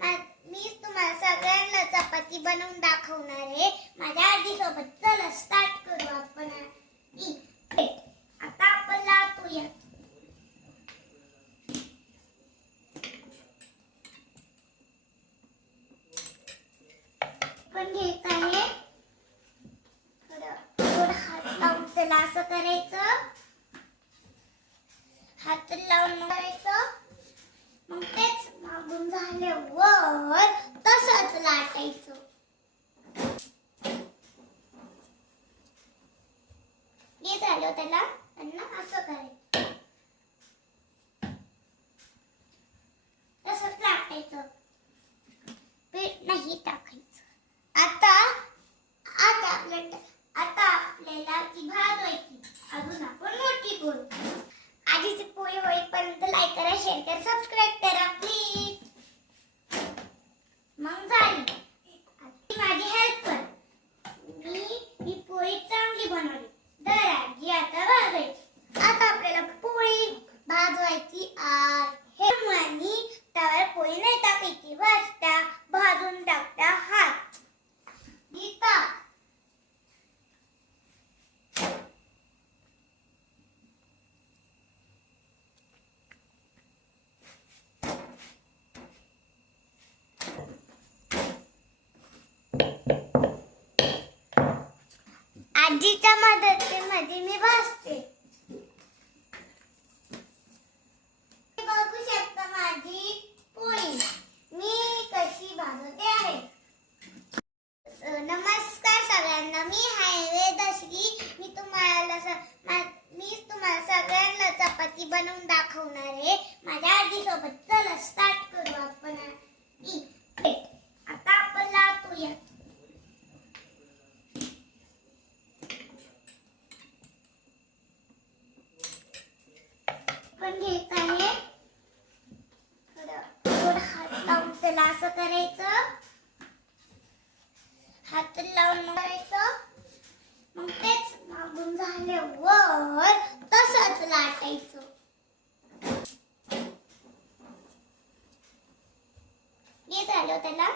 मी तुम्हाला सगळ्यांना चपाती बनवून दाखवणार आहे माझ्या आजीसोबत. चला स्टार्ट करू आपण. आता आपण लावूया. पण घ्यायचं आहे थोडं हात लावून त्याला असं करायचं. हात लावून करायचं. मग तेच मागून झाल्यावर तसंच लाटायचं. हे झालं त्याला असं करायचं. तसंच लाटायचं. पीठ नाही टाकायचं. आता आपल्याला ती भाजायची. अजून आपण मोठी करू. आजीची पोळी होईपर्यंत लाईक करा, शेअर करा, सबस्क्राईब करा प्लीज. मग झाली माझी हेल्प कर. मी ही पोळी चांगली बनवली. तर आजी आता भाजायची. आता आपल्याला पोळी भाजवायची आहे. मुलांनी तव्यावर पोळी नाही टाकायची. वाजता भाजून टाकता हात गीता. आजीच्या मदतीमध्ये मी भाजते. बघू शकता माझी पोळी मी कशी भाजते आहे. नमस्कार सगळ्यांना. मी हायवे दशगी. मी तुम्हाला सगळ्यांना चपाती बनवून दाखवणार आहे माझ्या आजीसोबत. चला स्टार्ट करू आपण. आता आपण लावूया. पण घ्यायचं आहे थोडं हात लावून त्याला असं करायचं. हात लावून करायचं. मग तेच मागून झाल्यावर तसंच लाटायचं. हे झालं त्याला